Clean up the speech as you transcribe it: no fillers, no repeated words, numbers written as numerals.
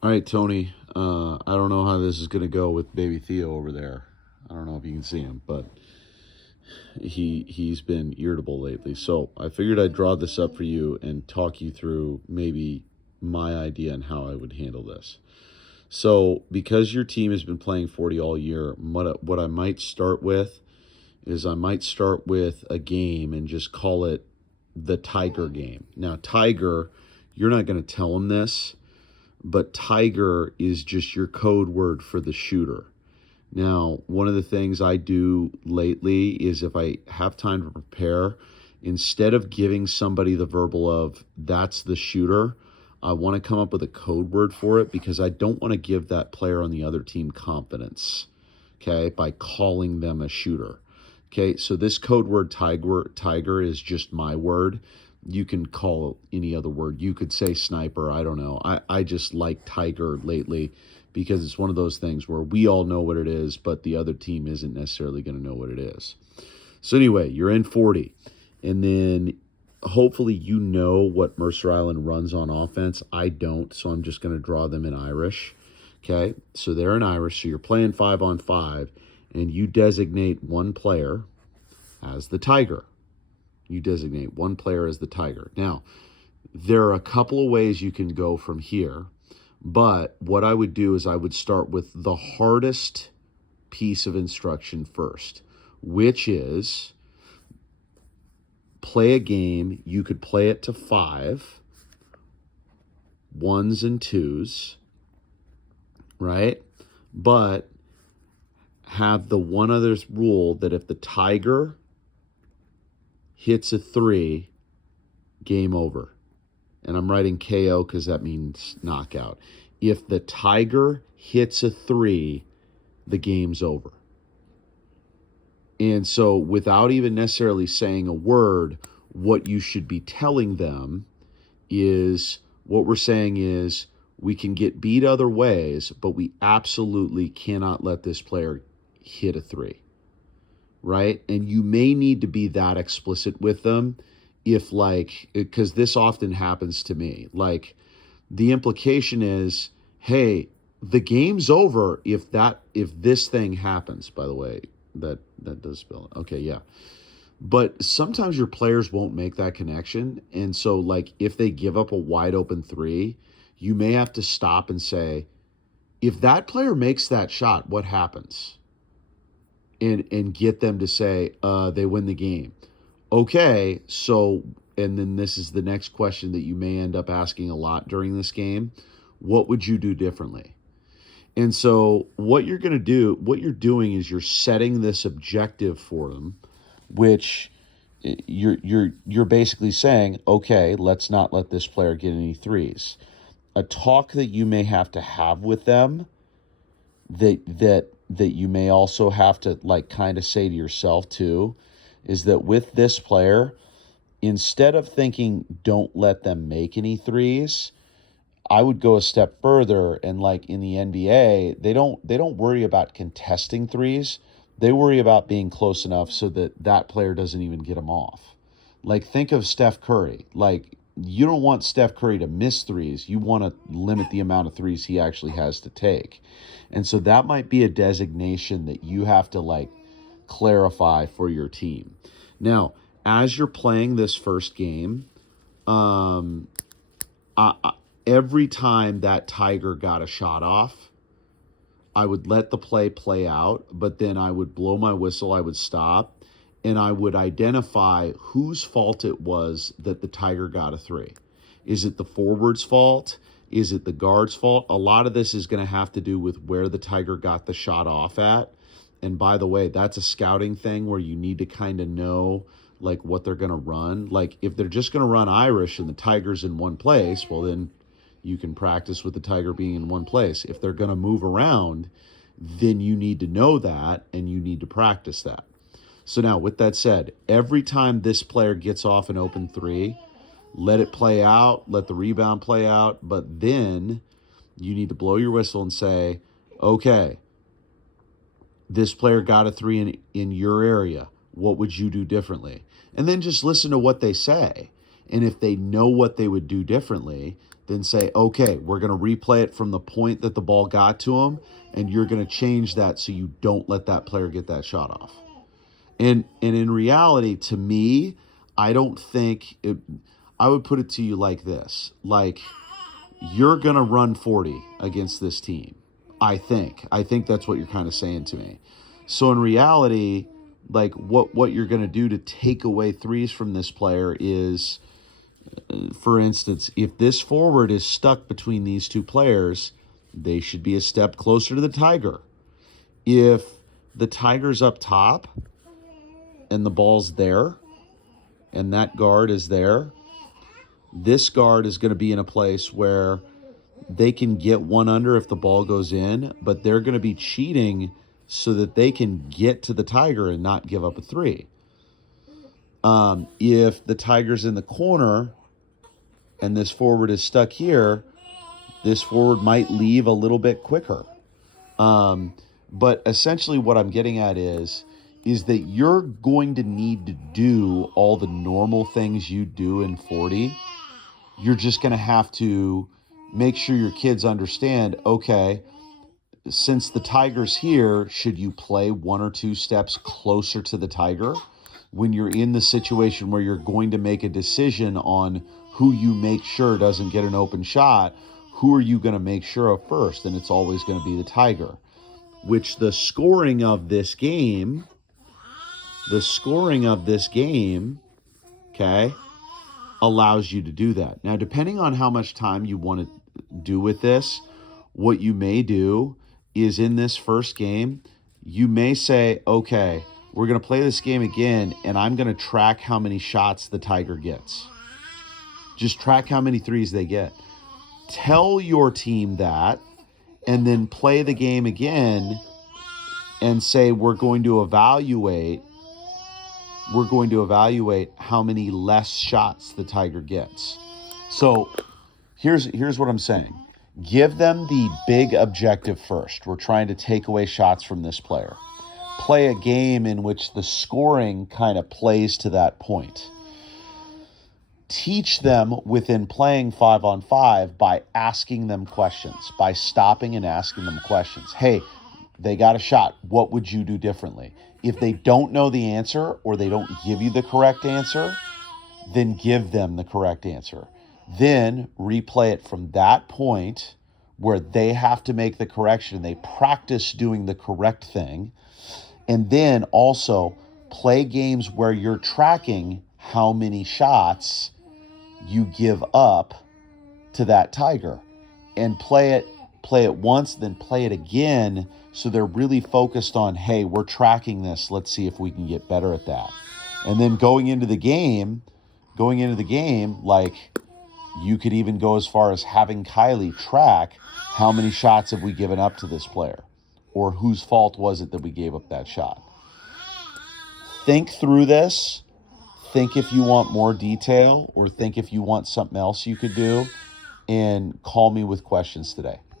All right, Tony. I don't know how this is going to go with baby Theo over there. I don't know if you can see him, but he's been irritable lately. So I figured I'd draw this up for you and talk you through maybe my idea on how I would handle this. So because your team has been playing 40 all year, what I might start with is I might start with a game and just call it the Tiger game. Now, Tiger, you're not going to tell him this, but Tiger is just your code word for the shooter. Now, one of the things I do lately is if I have time to prepare, instead of giving somebody the verbal of that's the shooter, I want to come up with a code word for it because I don't want to give that player on the other team confidence, okay, by calling them a shooter. Okay, so this code word tiger is just my word. You can call any other word. You could say sniper. I don't know. I just like tiger lately because it's one of those things where we all know what it is, but the other team isn't necessarily going to know what it is. So anyway, you're in 40. And then hopefully you know what Mercer Island runs on offense. I don't, so I'm just going to draw them in Irish. Okay, so they're in Irish. So you're playing 5-on-5, and you designate one player as the Tiger. You designate one player as the Tiger. Now, there are a couple of ways you can go from here, but what I would do is I would start with the hardest piece of instruction first, which is play a game. You could play it to 5, ones and twos, right? But have the one other rule that if the Tiger hits a 3, game over. And I'm writing KO because that means knockout. If the Tiger hits a 3, the game's over. And so, without even necessarily saying a word, what you should be telling them is what we're saying is we can get beat other ways, but we absolutely cannot let this player hit a 3, right? And you may need to be that explicit with them if, like, because this often happens to me. Like, the implication is, hey, the game's over if this thing happens. By the way, that does spell it. Okay, yeah. But sometimes your players won't make that connection. And so, like, if they give up a wide open 3, you may have to stop and say, if that player makes that shot, what happens? And get them to say, they win the game. Okay, so, and then this is the next question that you may end up asking a lot during this game. What would you do differently? And so what you're going to do, what you're doing is you're setting this objective for them, which you're basically saying, okay, let's not let this player get any threes. A talk that you may have to have with them that you may also have to, like, kind of say to yourself too is that with this player, instead of thinking don't let them make any threes, I would go a step further, and like in the NBA, they don't worry about contesting threes. They worry about being close enough so that that player doesn't even get them off. Like, think of Steph Curry. Like, you don't want Steph Curry to miss threes. You want to limit the amount of threes he actually has to take. And so that might be a designation that you have to, like, clarify for your team. Now, as you're playing this first game, um, every time that Tiger got a shot off, I would let the play out, but then I would blow my whistle, I would stop, and I would identify whose fault it was that the Tiger got a 3. Is it the forward's fault? Is it the guard's fault? A lot of this is going to have to do with where the Tiger got the shot off at. And by the way, that's a scouting thing where you need to kind of know, like, what they're going to run. Like, if they're just going to run Irish and the Tiger's in one place, well, then you can practice with the Tiger being in one place. If they're going to move around, then you need to know that and you need to practice that. So now, with that said, every time this player gets off an open 3, let it play out, let the rebound play out, but then you need to blow your whistle and say, okay, this player got a 3 in your area. What would you do differently? And then just listen to what they say. And if they know what they would do differently, then say, okay, we're going to replay it from the point that the ball got to him, and you're going to change that so you don't let that player get that shot off. And in reality, to me, I don't think it, I would put it to you like this. Like, you're going to run 40 against this team. I think that's what you're kind of saying to me. So in reality, like what you're going to do to take away threes from this player is, for instance, if this forward is stuck between these two players, they should be a step closer to the Tiger. If the Tiger's up top and the ball's there and that guard is there, this guard is going to be in a place where they can get one under if the ball goes in, but they're going to be cheating so that they can get to the Tiger and not give up a three. If the Tiger's in the corner and this forward is stuck here, this forward might leave a little bit quicker. But essentially what I'm getting at is that you're going to need to do all the normal things you do in 40. You're just going to have to make sure your kids understand, okay, since the Tiger's here, should you play one or two steps closer to the Tiger? When you're in the situation where you're going to make a decision on who you make sure doesn't get an open shot, who are you going to make sure of first? And it's always going to be the Tiger, which the scoring of this game, okay, allows you to do that. Now, depending on how much time you want to do with this, what you may do is in this first game, you may say, okay, we're going to play this game again, and I'm going to track how many shots the Tiger gets. Just track how many threes they get. Tell your team that, and then play the game again and say, we're going to evaluate how many less shots the Tiger gets. So here's what I'm saying. Give them the big objective first. We're trying to take away shots from this player. Play a game in which the scoring kind of plays to that point. Teach them within playing 5-on-5 by asking them questions, by stopping and asking them questions. Hey, they got a shot. What would you do differently? If they don't know the answer or they don't give you the correct answer, then give them the correct answer. Then replay it from that point where they have to make the correction. They practice doing the correct thing. And then also play games where you're tracking how many shots you give up to that Tiger. And play it once, then play it again, so they're really focused on, hey, we're tracking this. Let's see if we can get better at that. And then going into the game, like, you could even go as far as having Kylie track how many shots have we given up to this player, or whose fault was it that we gave up that shot. Think through this. Think if you want more detail, or think if you want something else you could do, and call me with questions today.